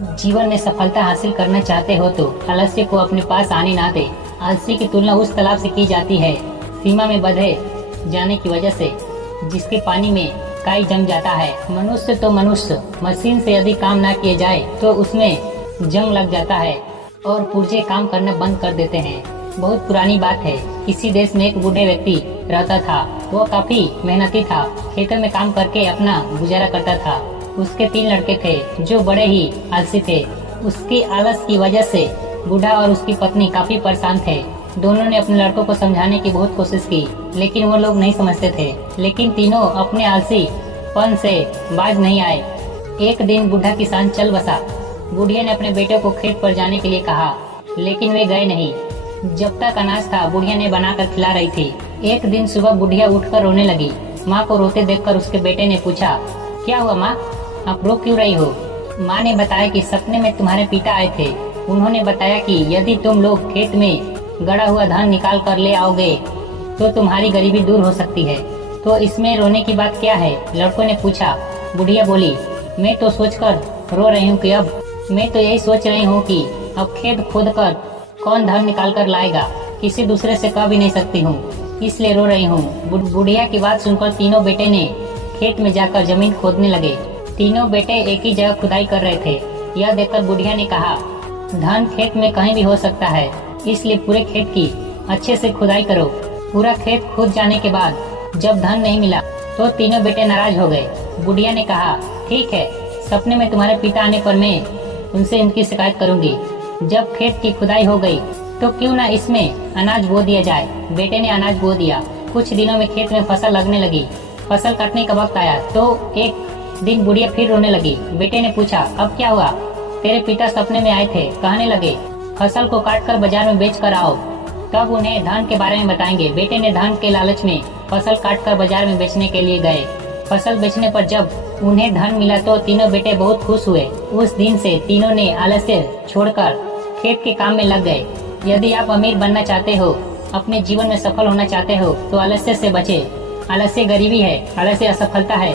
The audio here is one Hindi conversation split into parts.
जीवन में सफलता हासिल करना चाहते हो तो आलस्य को अपने पास आने ना दे। आलसी की तुलना उस तालाब से की जाती है सीमा में बंधे जाने की वजह से, जिसके पानी में काई जम जाता है। मनुष्य तो मनुष्य, मशीन से यदि काम ना किए जाए तो उसमें जंग लग जाता है और पुर्जे काम करना बंद कर देते हैं। बहुत पुरानी बात है, किसी देश में एक बूढ़े व्यक्ति रहता था। वो काफी मेहनती था, खेतों में काम करके अपना गुजारा करता था। उसके 3 लड़के थे जो बड़े ही आलसी थे। उसकी आलस की वजह से बूढ़ा और उसकी पत्नी काफी परेशान थे। दोनों ने अपने लड़कों को समझाने की बहुत कोशिश की, लेकिन वो लोग नहीं समझते थे। लेकिन तीनों अपने आलसीपन से बाज नहीं आए। एक दिन बूढ़ा किसान चल बसा। बुढ़िया ने अपने बेटे को खेत पर जाने के लिए कहा, लेकिन वे गए नहीं। जब तक अनाज था बुढ़िया ने बनाकर खिला रही थी। एक दिन सुबह बुढ़िया उठकर रोने लगी। माँ को रोते देखकर उसके बेटे ने पूछा, क्या हुआ माँ, आप रो क्यों रही हो? माँ ने बताया कि सपने में तुम्हारे पिता आए थे। उन्होंने बताया कि यदि तुम लोग खेत में गड़ा हुआ धान निकाल कर ले आओगे तो तुम्हारी गरीबी दूर हो सकती है। तो इसमें रोने की बात क्या है? लड़कों ने पूछा। बुढ़िया बोली, मैं तो सोचकर रो रही हूँ कि अब मैं तो यही सोच रही हूँ कि अब खेत खोद कर कौन धान निकाल कर लाएगा, किसी दूसरे से कह भी नहीं सकती हूँ, इसलिए रो रही हूँ। बुढ़िया की बात सुनकर तीनों बेटे ने खेत में जाकर जमीन खोदने लगे। तीनों बेटे एक ही जगह खुदाई कर रहे थे। यह देखकर बुढ़िया ने कहा, धान खेत में कहीं भी हो सकता है, इसलिए पूरे खेत की अच्छे से खुदाई करो। पूरा खेत खोद जाने के बाद जब धान नहीं मिला तो तीनों बेटे नाराज हो गए। बुढ़िया ने कहा, ठीक है, सपने में तुम्हारे पिता आने पर मैं उनसे इनकी शिकायत करूंगी। जब खेत की खुदाई हो गई तो क्यों ना इसमें अनाज बो दिया जाए। बेटे ने अनाज बो दिया। कुछ दिनों में खेत में फसल लगने लगी। फसल काटने का वक्त आया तो एक दिन बुढ़िया फिर रोने लगी। बेटे ने पूछा, अब क्या हुआ? तेरे पिता सपने में आए थे, कहने लगे फसल को काट कर बाजार में बेच कर आओ, तब उन्हें धान के बारे में बताएंगे। बेटे ने धान के लालच में फसल काट कर बाजार में बेचने के लिए गए। फसल बेचने पर जब उन्हें धन मिला तो तीनों बेटे बहुत खुश हुए। उस दिन से तीनों ने आलस्य छोड़कर खेत के काम में लग गए। यदि आप अमीर बनना चाहते हो, अपने जीवन में सफल होना चाहते हो तो आलस्य से बचे। आलस्य गरीबी है, आलस्य असफलता है,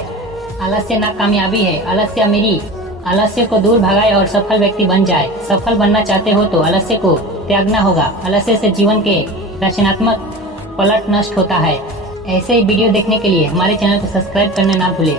आलस्य नाकामयाबी है, आलस्य अमीरी। आलस्य को दूर भगाए और सफल व्यक्ति बन जाए। सफल बनना चाहते हो तो आलस्य को त्यागना होगा। आलस्य से जीवन के रचनात्मक पलट नष्ट होता है। ऐसे ही वीडियो देखने के लिए हमारे चैनल को सब्सक्राइब करना ना भूलें।